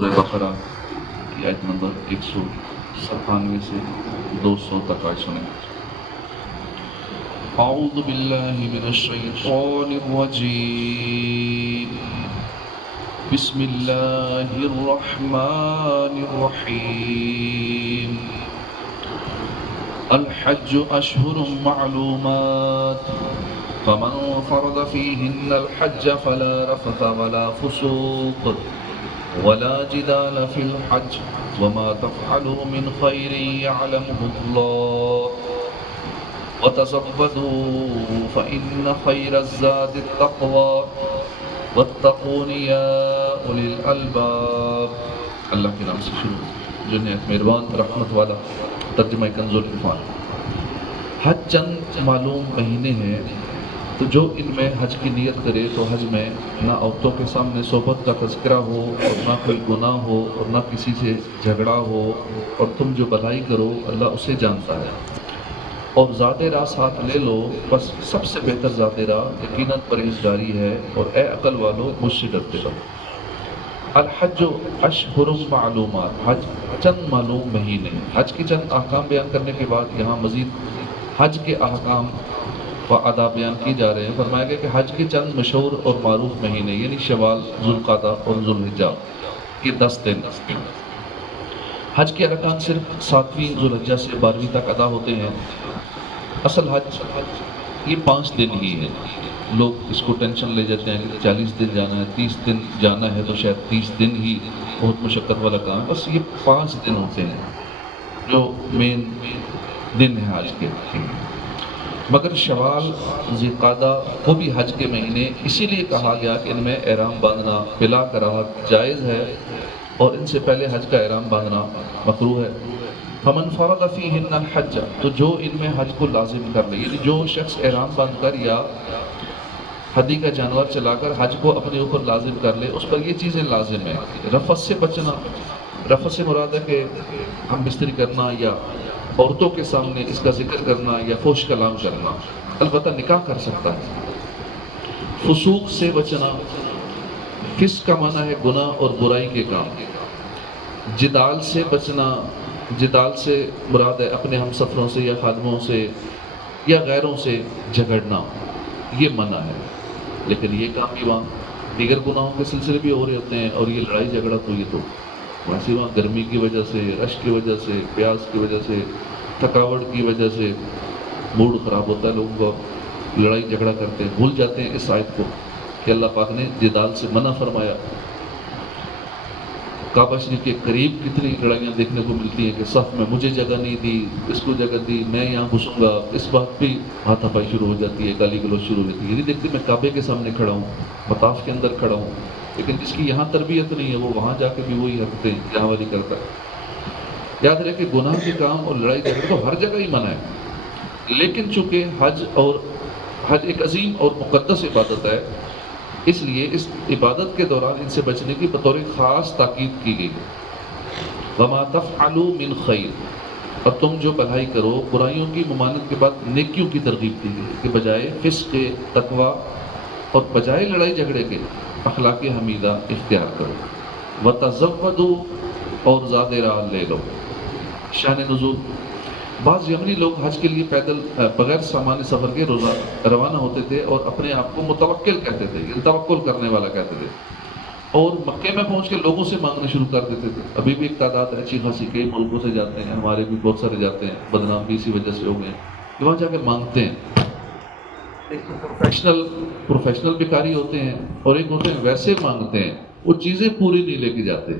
سورہ بقرہ کی آیت نمبر 197 سے 200 تک آیت سنیں۔ اعوذ باللہ من الشیطان الرجیم، بسم اللہ الرحمن الرحیم۔ الحج اشہر معلومات، فمن فرض فیہن الحج فلا رفث ولا فسوق ولا جدال في الحج وما تفعلوا من خير يعلمه الله وتزودوا فإن خير الزاد التقوى واتقون يا أولي الألباب۔ اللہ کے نام سے شروع، جو نہایت مہربان رحمت والا۔ ترجمہ کنز العرفان۔ حج چند معلوم مہینے ہیں، تو جو ان میں حج کی نیت کرے تو حج میں نہ عورتوں کے سامنے صحبت کا تذکرہ ہو اور نہ کوئی گناہ ہو اور نہ کسی سے جھگڑا ہو، اور تم جو بھلائی کرو اللہ اسے جانتا ہے، اور ذات راہ ساتھ لے لو، بس سب سے بہتر ذات راہ یقیناً پرہیزگاری ہے، اور اے عقل والو مجھ سے ڈرتے رہو۔ الحج اشہر معلومات، حج چند معلوم مہینے۔ حج کی چند احکام بیان کرنے کے بعد یہاں مزید حج کے احکام و آداب بیان کی جا رہے ہیں۔ فرمایا گیا کہ حج کے چند مشہور اور معروف مہینے یعنی شوال، ذوالقعدہ اور ذوالحجہ کے 10 دن۔ حج کے ارکان صرف 7ویں ذوالحجہ سے 12ویں تک ادا ہوتے ہیں۔ اصل حج یہ 5 دن ہی ہے۔ لوگ اس کو ٹینشن لے جاتے ہیں کہ 40 دن جانا ہے، 30 دن جانا ہے، تو شاید 30 دن ہی بہت مشقت والا کام ہے۔ بس یہ 5 دن ہوتے ہیں جو مین دن ہے حج کے۔ مگر شوال، ذوالقعدہ وہ بھی حج کے مہینے اسی لیے کہا گیا کہ ان میں احرام باندھنا بلا کراہت جائز ہے، اور ان سے پہلے حج کا احرام باندھنا مکروہ ہے۔ فمن فرض فیہن الحج، تو جو ان میں حج کو لازم کر لے، یعنی جو شخص احرام باندھ کر یا ہدی کا جانور چلا کر حج کو اپنے اوپر لازم کر لے، اس پر یہ چیزیں لازم ہیں۔ رفث سے بچنا، رفث سے مراد ہے کہ ہم بستری کرنا یا عورتوں کے سامنے اس کا ذکر کرنا یا فحش کلام کرنا، البتہ نکاح کر سکتا ہے۔ فسوق سے بچنا، فسق کا معنی ہے گناہ اور برائی کے کام۔ جدال سے بچنا، جدال سے مراد ہے اپنے ہم سفروں سے یا خادموں سے یا غیروں سے جھگڑنا، یہ منع ہے۔ لیکن یہ کام بھی وہاں دیگر گناہوں کے سلسلے بھی ہو رہے ہوتے ہیں، اور یہ لڑائی جھگڑا تو یہ تو ویسے وہاں گرمی کی وجہ سے، رش کی وجہ سے، پیاس کی وجہ سے، تھکاوٹ کی وجہ سے موڈ خراب ہوتا ہے لوگوں کا، لڑائی جھگڑا کرتے ہیں، بھول جاتے ہیں اس آیت کو کہ اللہ پاک نے جدال سے منع فرمایا۔ کعبہ شریف کے قریب کتنی لڑائیاں دیکھنے کو ملتی ہیں کہ صف میں مجھے جگہ نہیں دی، اس کو جگہ دی، میں یہاں گھسوں گا، اس بات بھی ہاتھا پائی شروع ہو جاتی ہے، گالی گلوچ شروع ہو جاتی ہے۔ یہ نہیں دیکھتے میں کعبے کے سامنے کھڑا ہوں، مطاف کے اندر کھڑا ہوں، لیکن جس کی یہاں تربیت نہیں ہے وہ وہاں جا کے بھی وہی حرکتیں یہاں والی کرتا ہے۔ یاد رہے کہ گناہ کے کام اور لڑائی جھگڑے تو ہر جگہ ہی منع ہے، لیکن چونکہ حج ایک عظیم اور مقدس عبادت ہے، اس لیے اس عبادت کے دوران ان سے بچنے کی بطور خاص تاکید کی گئی۔ وَمَا تَفْعَلُوا مِنْ خَيْرٍ، اور تم جو بھلائی کرو، برائیوں کی ممانعت کے بعد نیکیوں کی ترغیب دی گئی کہ بجائے فسق کے تقویٰ اور بجائے لڑائی جھگڑے کے اخلاق حمیدہ اختیار کرو۔ وَتَزَوَّدُوا، اور زاد راہ لے لو۔ شان نزول، بعض یمنی لوگ حج کے لیے پیدل بغیر سامان سفر کے روانہ ہوتے تھے اور اپنے آپ کو متوکل کہتے تھے، یعنی توکل کرنے والا کہتے تھے، اور مکے میں پہنچ کے لوگوں سے مانگنا شروع کر دیتے تھے۔ ابھی بھی ایک تعداد اچھی خاصی کئی ملکوں سے جاتے ہیں، ہمارے بھی بہت سارے جاتے ہیں، بدنام بھی اسی وجہ سے ہو گئے کہ وہاں جا کے مانگتے ہیں۔ ایک تو پروفیشنل بھکاری ہوتے ہیں، اور ایک ہوتے ہیں ویسے مانگتے ہیں، وہ چیزیں پوری نہیں لے کے جاتے۔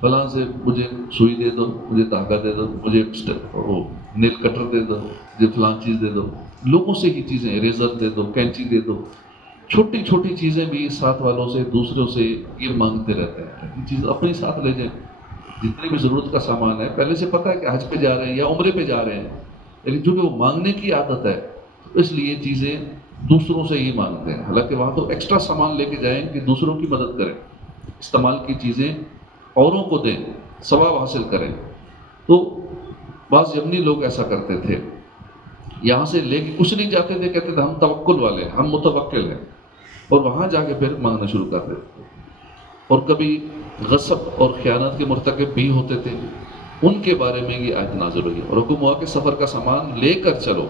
فلاں سے مجھے سوئی دے دو، مجھے دھاگا دے دو، مجھے نیل کٹر دے دو، مجھے فلاں چیز دے دو، لوگوں سے ہی چیزیں، ریزر دے دو، کینچی دے دو، چھوٹی چھوٹی چیزیں بھی ساتھ والوں سے، دوسروں سے یہ مانگتے رہتے ہیں۔ یہ چیز اپنے ساتھ لے جائیں، جتنی بھی ضرورت کا سامان ہے، پہلے سے پتہ ہے کہ حج پہ جا رہے ہیں یا عمرے پہ جا رہے ہیں، لیکن چونکہ وہ مانگنے کی عادت ہے اس لیے چیزیں دوسروں سے ہی مانگتے ہیں۔ حالانکہ وہاں تو ایکسٹرا سامان لے کے جائیں کہ دوسروں کی مدد کریں، استعمال کی چیزیں اوروں کو دیں، ثواب حاصل کریں۔ تو بعض یمنی لوگ ایسا کرتے تھے، یہاں سے لے کے کچھ نہیں جاتے تھے، کہتے تھے ہم توکل والے ہیں، ہم متوکل ہیں، اور وہاں جا کے پھر مانگنا شروع کر دیتے تھے۔ اور کبھی غصب اور خیانت کے مرتکب بھی ہوتے تھے، ان کے بارے میں یہ آیت نازل ہوئی اور حکم ہوا کہ سفر کا سامان لے کر چلو،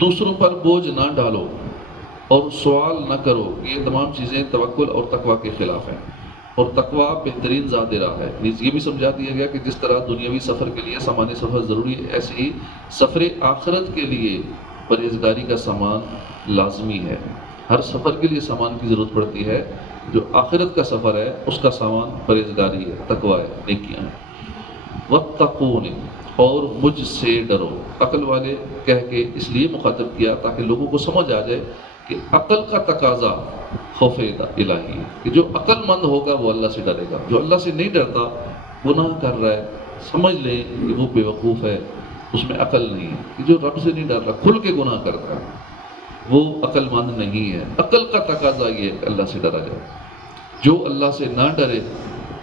دوسروں پر بوجھ نہ ڈالو اور سوال نہ کرو۔ یہ تمام چیزیں توکل اور تقوی کے خلاف ہیں، اور تقوی بہترین ذات راہ ہے۔ یہ بھی سمجھا دیا گیا کہ جس طرح دنیاوی سفر کے لیے سامان سفر ضروری ہے، ایسے ہی سفر آخرت کے لیے پرہیزگاری کا سامان لازمی ہے۔ ہر سفر کے لیے سامان کی ضرورت پڑتی ہے، جو آخرت کا سفر ہے اس کا سامان پرہیزگاری ہے، تقوی ہے، نیکیاں ہیں۔ وَاتَّقُونِ، اور مجھ سے ڈرو۔ عقل والے کہہ کے اس لیے مخاطب کیا تاکہ لوگوں کو سمجھ آ جائے کہ عقل کا تقاضا خوف الہی ہے، کہ جو عقل مند ہوگا وہ اللہ سے ڈرے گا، جو اللہ سے نہیں ڈرتا گناہ کر رہا ہے سمجھ لیں کہ وہ بے وقوف ہے، اس میں عقل نہیں ہے۔ کہ جو رب سے نہیں ڈر رہا کھل کے گناہ کرتا ہے وہ عقل مند نہیں ہے۔ عقل کا تقاضا یہ ہے کہ اللہ سے ڈرا جائے، جو اللہ سے نہ ڈرے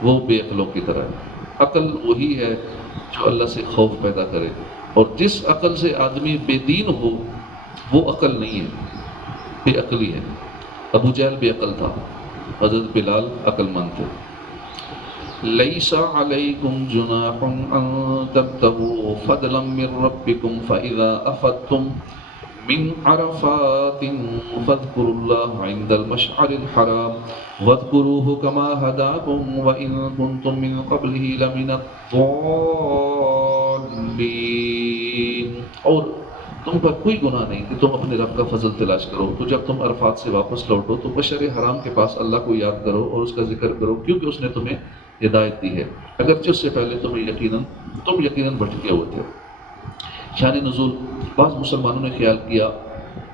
وہ بے عقلوں کی طرح ہے۔ عقل وہی ہے جو اللہ سے خوف پیدا کرے، اور جس عقل سے آدمی بے دین ہو وہ عقل نہیں ہے، بے عقلی ہے۔ ابو جہل بے عقل تھا، حضرت بلال عقل مند تھے۔ لیس علیکم جناح ان تبتغوا فضلا من ربکم فاذا افضتم من عرفات فاذكروا الله عند المشعر الحرام واذكروه كما هداكم وإن كنتم من قبله لمن الضالين۔ اور تم پر کوئی گناہ نہیں کہ تم اپنے رب کا فضل تلاش کرو، تو جب تم عرفات سے واپس لوٹو تو مشعر حرام کے پاس اللہ کو یاد کرو اور اس کا ذکر کرو، کیونکہ اس نے تمہیں ہدایت دی ہے، اگرچہ اس سے پہلے تم یقیناً بھٹکے ہوئے تھے۔ شان نزول، بعض مسلمانوں نے خیال کیا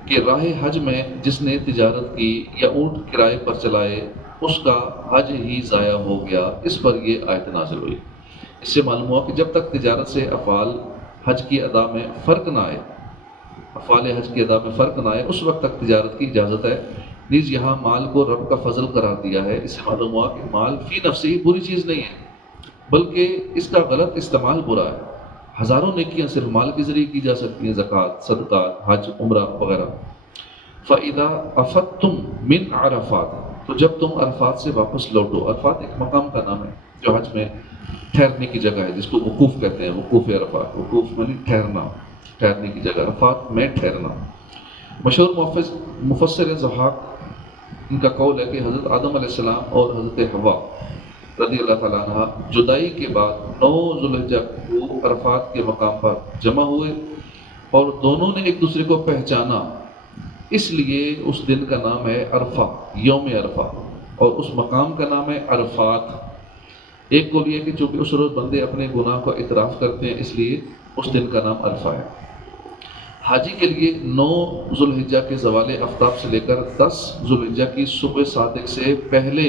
کہ راہ حج میں جس نے تجارت کی یا اونٹ کرائے پر چلائے اس کا حج ہی ضائع ہو گیا، اس پر یہ آیت نازل ہوئی۔ اس سے معلوم ہوا کہ جب تک تجارت سے افعال حج کی ادا میں فرق نہ آئے، اس وقت تک تجارت کی اجازت ہے۔ نیز یہاں مال کو رب کا فضل قرار دیا ہے، اس سے معلوم ہوا کہ مال فی نفسی ہی بری چیز نہیں ہے، بلکہ اس کا غلط استعمال برا ہے۔ ہزاروں نیکیاں صرف مال کے ذریعے کی جا سکتی ہیں، زکوٰۃ، صدقات، حج، عمرہ وغیرہ۔ فَإِذَا أَفَضْتُم مِّنْ عَرَفَاتٍ، تو جب تم عرفات سے واپس لوٹو۔ عرفات ایک مقام کا نام ہے جو حج میں ٹھہرنے کی جگہ ہے، جس کو وقوف کہتے ہیں، وقوف عرفات۔ وقوف یعنی ٹھہرنا، ٹھہرنے کی جگہ، عرفات میں ٹھہرنا۔ مشہور مفسر ضحاک، ان کا قول ہے کہ حضرت آدم علیہ السلام اور حضرت حوا رضی اللہ تعالیٰ عنہ جدائی کے بعد 9 ذوالحجہ کو عرفات کے مقام پر جمع ہوئے، اور دونوں نے ایک دوسرے کو پہچانا، اس لیے اس دن کا نام ہے عرفہ، یوم عرفہ، اور اس مقام کا نام ہے عرفات۔ ایک قول یہ کہ چونکہ اس روز بندے اپنے گناہ کو اعتراف کرتے ہیں، اس لیے اس دن کا نام عرفہ ہے۔ حاجی کے لیے 9 ذوالحجہ کے زوال آفتاب سے لے کر 10 ذوالحجہ کی صبح صادق سے پہلے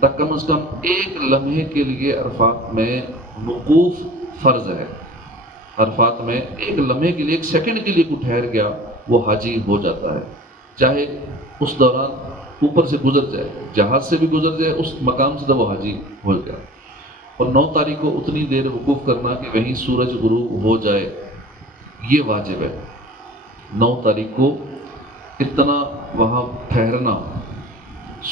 تک کم از کم ایک لمحے کے لیے عرفات میں وقوف فرض ہے۔ عرفات میں ایک لمحے کے لیے، ایک سیکنڈ کے لیے کوئی ٹھہر گیا وہ حاجی ہو جاتا ہے، چاہے اس دوران اوپر سے گزر جائے، جہاز سے بھی گزر جائے اس مقام سے، تو وہ حاجی ہو گیا۔ اور 9 تاریخ کو اتنی دیر وقوف کرنا کہ وہیں سورج غروب ہو جائے، یہ واجب ہے۔ 9 تاریخ کو اتنا وہاں ٹھہرنا،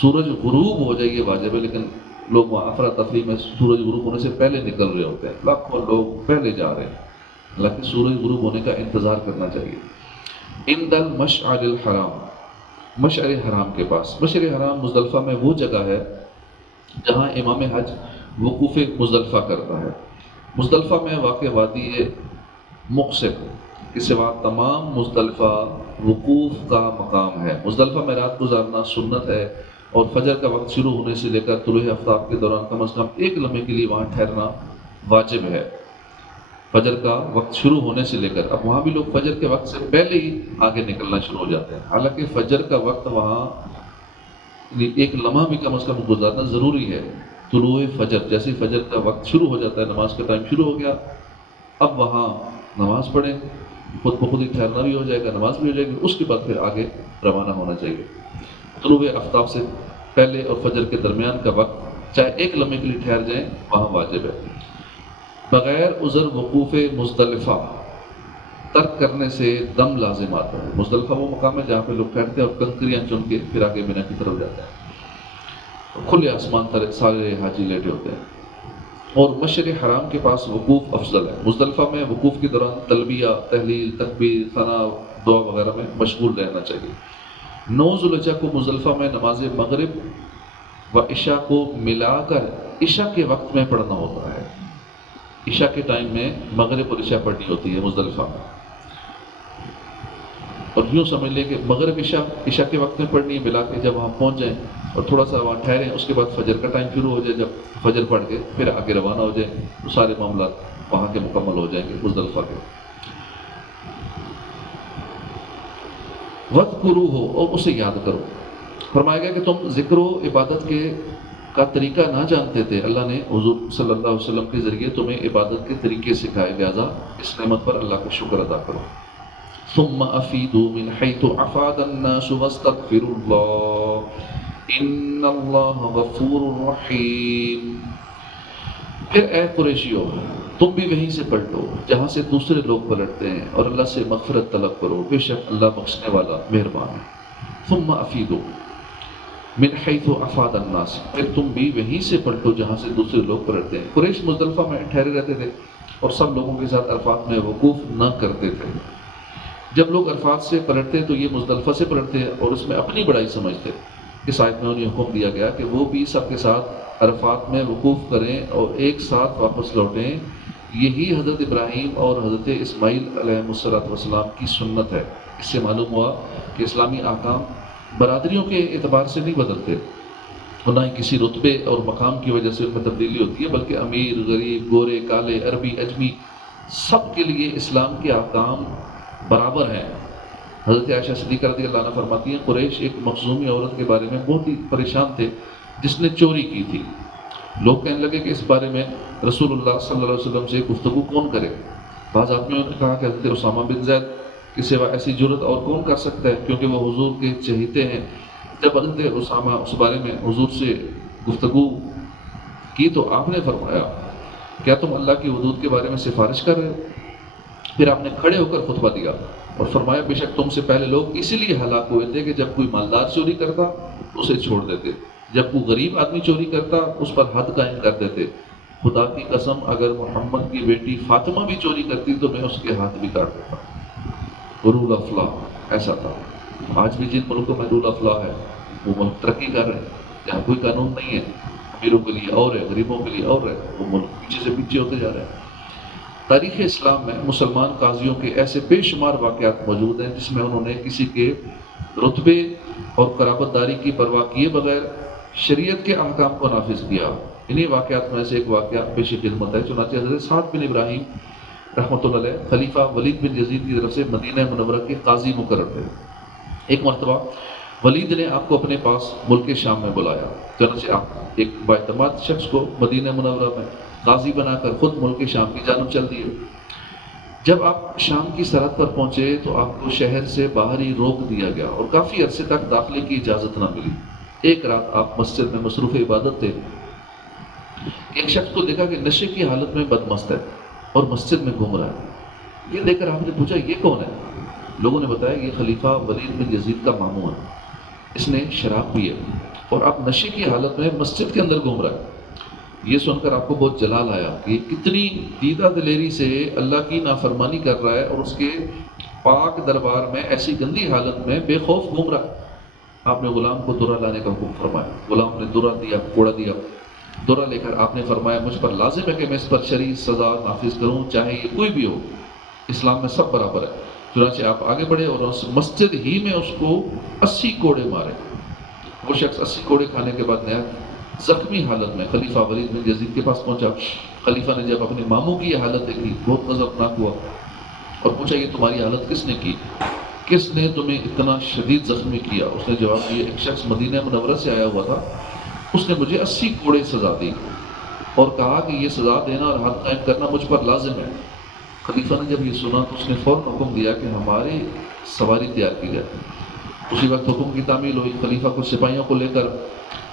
سورج غروب ہو جائے، یہ واجب ہے، لیکن لوگ وہاں افراتفری میں سورج غروب ہونے سے پہلے نکل رہے ہوتے ہیں، لاکھوں لوگ پہلے جا رہے ہیں، حالانکہ سورج غروب ہونے کا انتظار کرنا چاہیے۔ عند المشعر الحرام، مشعر حرام کے پاس۔ مشعر حرام مزدلفہ میں وہ جگہ ہے جہاں امام حج وقوف مزدلفہ کرتا ہے۔ مزدلفہ میں واقع وادی مقصر کے سوا تمام مزدلفہ وقوف کا مقام ہے۔ مزدلفہ میں رات گزارنا سنت ہے، اور فجر کا وقت شروع ہونے سے لے کر طلوع آفتاب کے دوران کم از کم ایک لمحے کے لیے وہاں ٹھہرنا واجب ہے۔ فجر کا وقت شروع ہونے سے لے کر، اب وہاں بھی لوگ فجر کے وقت سے پہلے ہی آگے نکلنا شروع ہو جاتے ہیں، حالانکہ فجر کا وقت وہاں ایک لمحہ بھی کم از کم گزارنا ضروری ہے۔ طلوع فجر، جیسے فجر کا وقت شروع ہو جاتا ہے، نماز کا ٹائم شروع ہو گیا، اب وہاں نماز پڑھیں، خود بخود ہی ٹھہرنا بھی ہو جائے گا، نماز بھی ہو جائے گی، اس کے بعد پھر آگے روانہ ہونا چاہیے۔ طلوع آفتاب سے پہلے اور فجر کے درمیان کا وقت چاہے ایک لمحے کے لیے ٹھہر جائیں، وہاں واجب ہے۔ بغیر عذر وقوف مزدلفہ ترک کرنے سے دم لازم آتا ہے۔ مزدلفہ وہ مقام ہے جہاں پہ لوگ ٹھہرتے ہیں اور کنکریاں چن کے پھر آگے مینا کی طرف جاتے ہیں۔ کھلے آسمان تلے سارے حاجی لیٹے ہوتے ہیں، اور مشرق حرام کے پاس وقوف افضل ہے۔ مزدلفہ میں وقوف کے دوران تلبیہ، تحلیل، تکبیر، ثنا، دعا وغیرہ میں مشغول رہنا چاہیے۔ 9 ذوالحجہ کو مزدلفہ میں نماز مغرب و عشاء کو ملا کر عشاء کے وقت میں پڑھنا ہوتا ہے۔ عشاء کے ٹائم میں مغرب اور عشاء پڑھنی ہوتی ہے مزدلفہ میں، اور یوں سمجھ لیں کہ مغرب عشاء کے وقت میں پڑھنی ہے، ملا کے جب وہاں پہنچ جائیں اور تھوڑا سا وہاں ٹھہریں، اس کے بعد فجر کا ٹائم شروع ہو جائے، جب فجر پڑھ کے پھر آگے روانہ ہو جائیں تو سارے معاملات وہاں کے مکمل ہو جائیں گے مزدلفہ کے۔ وَاذْكُرُوهُ، اور اسے یاد کرو۔ فرمایا گیا کہ تم ذکر و عبادت کا طریقہ نہ جانتے تھے، اللہ نے حضور صلی اللہ علیہ وسلم کے ذریعے تمہیں عبادت کے طریقے سکھائے، لہٰذا اس نعمت پر اللہ کا شکر ادا کرو۔ ثم افیدوا من حیث افاد الناس واستغفروا اللہ ان اللہ غفور رحیم۔ پھر اے قریشیو، تم بھی وہیں سے پلٹو جہاں سے دوسرے لوگ پلٹتے ہیں، اور اللہ سے مغفرت طلب کرو، بے شک اللہ بخشنے والا مہربان ہے۔ ثم افیدوا من حیث افاد الناس، پھر تم بھی وہیں سے پلٹو جہاں سے دوسرے لوگ پلٹتے ہیں۔ قریش مزدلفہ میں ٹھہرے رہتے تھے اور سب لوگوں کے ساتھ عرفات میں وقوف نہ کرتے تھے۔ جب لوگ عرفات سے پلٹتے تو یہ مزدلفہ سے پلٹتے اور اس میں اپنی بڑائی سمجھتے۔ اس آیت میں انہیں حکم دیا گیا کہ وہ بھی سب کے ساتھ عرفات میں وقوف کریں اور ایک ساتھ واپس لوٹیں۔ یہی حضرت ابراہیم اور حضرت اسماعیل علیہ السلام کی سنت ہے۔ اس سے معلوم ہوا کہ اسلامی احکام برادریوں کے اعتبار سے نہیں بدلتے، اور نہ ہی کسی رتبے اور مقام کی وجہ سے ان میں تبدیلی ہوتی ہے، بلکہ امیر، غریب، گورے، کالے، عربی، اجمی، سب کے لیے اسلام کے احکام برابر ہیں۔ حضرت عائشہ صدیقہ رضی اللہ عنہ فرماتی ہیں، قریش ایک مخزومی عورت کے بارے میں بہت ہی پریشان تھے جس نے چوری کی تھی۔ لوگ کہنے لگے کہ اس بارے میں رسول اللہ صلی اللہ علیہ وسلم سے گفتگو کون کرے؟ بعض آدمیوں نے کہا کہ حضرت اسامہ بن زید کے سوا ایسی جرت اور کون کر سکتا ہے، کیونکہ وہ حضور کے چہیتے ہیں۔ جب حضرت اسامہ اس بارے میں حضور سے گفتگو کی تو آپ نے فرمایا، کیا تم اللہ کی حدود کے بارے میں سفارش کر رہے ہو؟ پھر آپ نے کھڑے ہو کر خطبہ دیا اور فرمایا، بے شک تم سے پہلے لوگ اسی لیے ہلاک ہوئے تھے کہ جب کوئی مالدار چوری کرتا اسے چھوڑ دیتے، جب کوئی غریب آدمی چوری کرتا اس پر حد قائم کر دیتے۔ خدا کی قسم اگر محمد کی بیٹی فاطمہ بھی چوری کرتی تو میں اس کے ہاتھ بھی کاٹ دیتا۔ رول آف لا ایسا تھا۔ آج بھی جن ملکوں میں رول آف لا ہے وہ ملک ترقی کر رہے ہیں، جہاں کوئی قانون نہیں ہے، امیروں کے لیے اور ہے، غریبوں کے لیے اور ہے، وہ ملک پیچھے سے پیچھے ہوتے جا رہے ہیں۔ تاریخ اسلام میں مسلمان قاضیوں کے ایسے بے شمار واقعات موجود ہیں جس میں انہوں نے کسی کے رتبے اور قرابت داری کی پرواہ کیے بغیر شریعت کے احکام کو نافذ کیا۔ انہی واقعات میں سے ایک واقعہ پیش خدمت ہے۔ چنانچہ حضرت سعد بن ابراہیم رحمۃ اللہ علیہ خلیفہ ولید بن یزید کی طرف سے مدینہ منورہ کے قاضی مقرر تھے۔ ایک مرتبہ ولید نے آپ کو اپنے پاس ملک شام میں بلایا، چنانچہ آپ ایک بااعتماد شخص کو مدینہ منورہ میں قاضی بنا کر خود ملک شام کی جانب چل دیے۔ جب آپ شام کی سرحد پر پہنچے تو آپ کو شہر سے باہر ہی روک دیا گیا اور کافی عرصے تک داخلے کی اجازت نہ ملی۔ ایک رات آپ مسجد میں مصروف عبادت تھے، ایک شخص کو دیکھا کہ نشے کی حالت میں بدمست ہے اور مسجد میں گھوم رہا ہے۔ یہ دیکھ کر آپ نے پوچھا یہ کون ہے؟ لوگوں نے بتایا یہ خلیفہ ولید بن یزید کا ماموں ہے، اس نے شراب پی ہے اور اب نشے کی حالت میں مسجد کے اندر گھوم رہا ہے۔ یہ سن کر آپ کو بہت جلال آیا کہ یہ کتنی دیدہ دلیری سے اللہ کی نافرمانی کر رہا ہے اور اس کے پاک دربار میں ایسی گندی حالت میں بے خوف گھوم رہا ہے۔ آپ نے غلام کو درہ لانے کا حکم فرمایا، غلام نے درہ دیا، کوڑا دیا، درہ لے کر آپ نے فرمایا مجھ پر لازم ہے کہ میں اس پر شرعی سزا نافذ کروں، چاہے یہ کوئی بھی ہو، اسلام میں سب برابر ہے۔ چنانچہ آپ آگے بڑھے اور اس مسجد ہی میں اس کو 80 کوڑے مارے۔ وہ شخص 80 کوڑے کھانے کے بعد نیا زخمی حالت میں خلیفہ ولید بن یزید کے پاس پہنچا۔ خلیفہ نے جب اپنے ماموں کی یہ حالت دیکھی بہت غضبناک ہوا اور پوچھا یہ تمہاری حالت کس نے کی؟ کس نے تمہیں اتنا شدید زخمی کیا؟ اس نے جواب دیا ایک شخص مدینہ منورہ سے آیا ہوا تھا، اس نے مجھے 80 کوڑے سزا دی اور کہا کہ یہ سزا دینا اور حد قائم کرنا مجھ پر لازم ہے۔ خلیفہ نے جب یہ سنا تو اس نے فوراً حکم دیا کہ ہماری سواری تیار کی جائے۔ اسی وقت حکم کی تعمیل ہوئی۔ خلیفہ کو سپاہیوں کو لے کر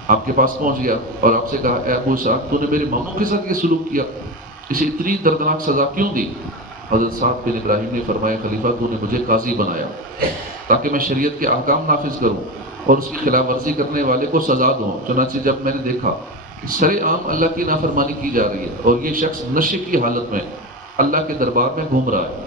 آپ کے پاس پہنچ گیا اور آپ سے کہا اے ابو اسحاق تو نے میرے ماموں کے ساتھ یہ سلوک کیا، اسے اتنی دردناک سزا کیوں دی؟ حضرت سعد بن ابراہیم نے فرمایا خلیفہ تو نے مجھے قاضی بنایا تاکہ میں شریعت کے احکام نافذ کروں اور اس کی خلاف ورزی کرنے والے کو سزا دو۔ چنانچہ جب میں نے دیکھا کہ سرے عام اللہ کی نافرمانی کی جا رہی ہے اور یہ شخص نشے کی حالت میں اللہ کے دربار میں گھوم رہا ہے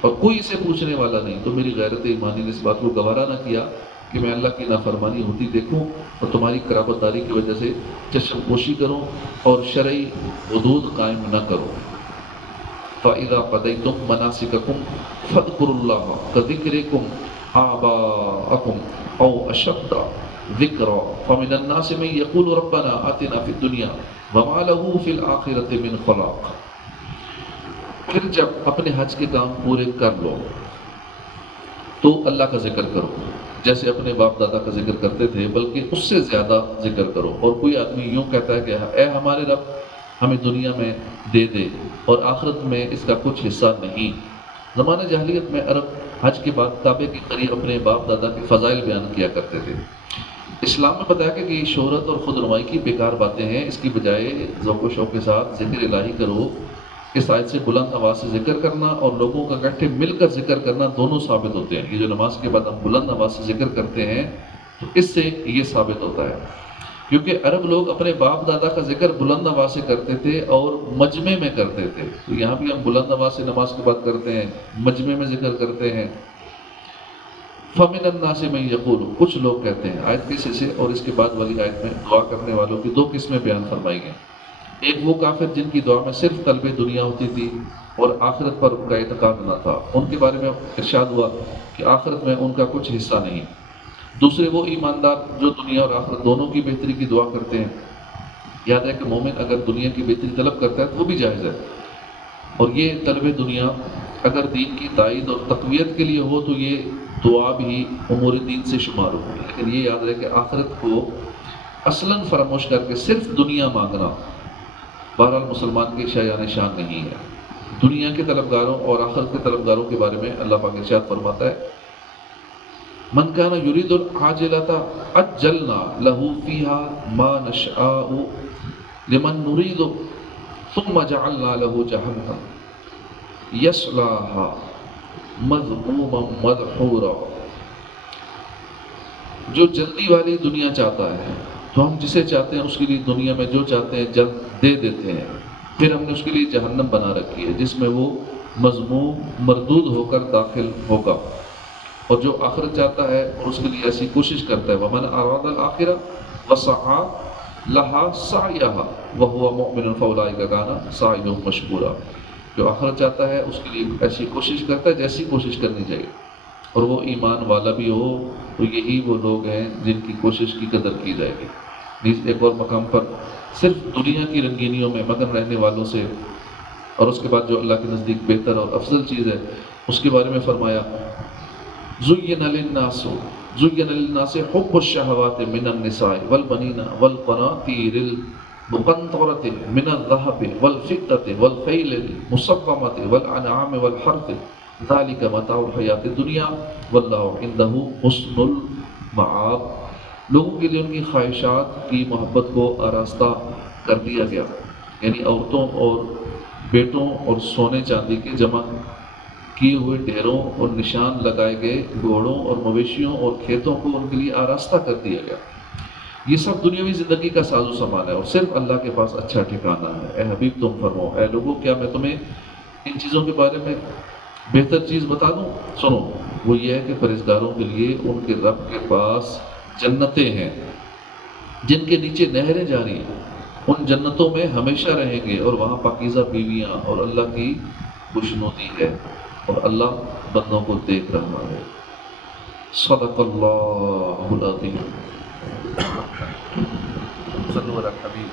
اور کوئی اسے پوچھنے والا نہیں، تو میری غیرت ایمانی نے اس بات کو گوارا نہ کیا کہ میں اللہ کی نافرمانی ہوتی دیکھوں اور تمہاری قرابت داری کی وجہ سے چشم پوشی کروں اور شرعی حدود قائم نہ کروں۔ فَإِذَا قَضَيْتُم مَنَاسِكَكُمْ فَاذْكُرُوا اللَّهَ كَذِكْرِكُمْ آبَاءَكُمْ أَوْ أَشَدَّ ذِكْرًا فَمِنَ النَّاسِ مَن يَقُولُ رَبَّنَا آتِنَا فِي الدُّنْيَا وَمَا لَهُ فِي الْآخِرَةِ مِنْ خَلَاقٍ۔ پھر جب اپنے حج کے کام پورے کر لو تو اللہ کا ذکر کرو، جیسے اپنے باپ دادا کا ذکر کرتے تھے بلکہ اس سے زیادہ ذکر کرو۔ اور کوئی آدمی یوں کہتا ہے کہ اے ہمارے رب ہمیں دنیا میں دے دے اور آخرت میں اس کا کچھ حصہ نہیں۔ زمانہ جاہلیت میں عرب حج کے بعد کعبے کے قریب اپنے باپ دادا کے فضائل بیان کیا کرتے تھے۔ اسلام میں بتایا کہ یہ شہرت اور خود نمائی کی بیکار باتیں ہیں، اس کی بجائے ذوق و شوق کے ساتھ ذکر الہی کرو۔ اس آیت سے بلند آواز سے ذکر کرنا اور لوگوں کا اکٹھے مل کر ذکر کرنا دونوں ثابت ہوتے ہیں۔ یہ جو نماز کے بعد ہم بلند آواز سے ذکر کرتے ہیں تو اس سے یہ ثابت ہوتا ہے، کیونکہ عرب لوگ اپنے باپ دادا کا ذکر بلند آواز سے کرتے تھے اور مجمع میں کرتے تھے، تو یہاں بھی ہم بلند آواز سے نماز کے بعد کرتے ہیں، مجمع میں ذکر کرتے ہیں۔ فَمِنَ النَّاسِ مَن يَقُولُ، کچھ لوگ کہتے ہیں۔ آیت کے حصے اور اس کے بعد والی آیت میں دعا کرنے والوں کی دو قسمیں بیان فرمائی گئیں۔ ایک وہ کافر جن کی دعا میں صرف طلب دنیا ہوتی تھی اور آخرت پر ان کا اعتقاد نہ تھا، ان کے بارے میں ارشاد ہوا کہ آخرت میں ان کا کچھ حصہ نہیں۔ دوسرے وہ ایماندار جو دنیا اور آخرت دونوں کی بہتری کی دعا کرتے ہیں۔ یاد ہے کہ مومن اگر دنیا کی بہتری طلب کرتا ہے تو وہ بھی جائز ہے، اور یہ طلب دنیا اگر دین کی تائید اور تقویت کے لیے ہو تو یہ دعا بھی امور دین سے شمار ہوگی۔ لیکن یہ یاد رہے کہ آخرت کو اصلاً فراموش کر کے صرف دنیا مانگنا بہرحال مسلمان کے شایان شان نہیں ہے۔ دنیا کے طلبگاروں اور آخرت کے طلبگاروں کے بارے میں اللہ پاک ارشاد فرماتا ہے، من کان یرید العاجلۃ عجلنا لہ فیہا ما نشاء لمن نرید ثم جعلنا لہ جہنم یصلاھا مذموما مدحورا۔ جو جلدی والی دنیا چاہتا ہے تو ہم جسے چاہتے ہیں اس کے لیے دنیا میں جو چاہتے ہیں جلد دے دیتے ہیں، پھر ہم نے اس کے لیے جہنم بنا رکھی ہے جس میں وہ مذموم مردود ہو کر داخل ہوگا۔ اور جو آخرت چاہتا ہے اور اس کے لیے ایسی کوشش کرتا ہے، وَمَنْ أَرَادَ الْآخِرَةَ وَسَعَىٰ لَهَا سَعْيَهَا وَهُوَ مُؤْمِنٌ فَأُولَٰئِكَ كَانَ سَعْيُهُمْ مَشْكُورًا۔ جو آخرت چاہتا ہے اس کے لیے ایسی کوشش کرتا ہے جیسی کوشش کرنی چاہیے، اور وہ ایمان والا بھی ہو تو یہی وہ لوگ ہیں جن کی کوشش کی قدر کی جائے گی۔ نیز ایک اور مقام پر صرف دنیا کی رنگینیوں میں مگن رہنے والوں سے اور اس کے بعد جو اللہ کے نزدیک بہتر اور افضل چیز ہے اس کے بارے میں فرمایا، زُيِّنَ لِلنَّاسِ حُبُّ الشَّهَوَاتِ مِنَ النِّسَاءِ وَالْبَنِينَ وَالْقَنَاطِيرِ الْمُقَنطَرَةِ مِنَ الذَّهَبِ وَالْفِضَّةِ وَالْخَيْلِ الْمُسَوَّمَةِ وَالْأَنْعَامِ وَالْحَرْثِ ذَلِكَ مَتَاعُ الْحَيَاةِ الدُّنْيَا وَاللَّهُ عِندَهُ حُسْنُ الْمَآبِ۔ لوگوں کے لیے ان کی خواہشات کی محبت کو آراستہ کر دیا گیا، یعنی عورتوں اور بیٹوں اور سونے چاندی کے جمع کیے ہوئے ڈھیروں اور نشان لگائے گئے گھوڑوں اور مویشیوں اور کھیتوں کو ان کے لیے آراستہ کر دیا گیا۔ یہ سب دنیاوی زندگی کا ساز و سامان ہے اور صرف اللہ کے پاس اچھا ٹھکانہ ہے۔ اے حبیب تم فرماؤ، اے لوگوں کیا میں تمہیں ان چیزوں کے بارے میں بہتر چیز بتا دوں؟ سنو، وہ یہ ہے کہ پرہیزگاروں کے لیے ان کے رب کے پاس جنتیں ہیں جن کے نیچے نہریں جاری ہیں، ان جنتوں میں ہمیشہ رہیں گے اور وہاں پاکیزہ بیویاں اور اللہ کی خوشنودی ہے، اور اللہ بندوں کو دیکھ رہا ہے۔ صدق اللہ العظیم۔ صلو علی الحبیب۔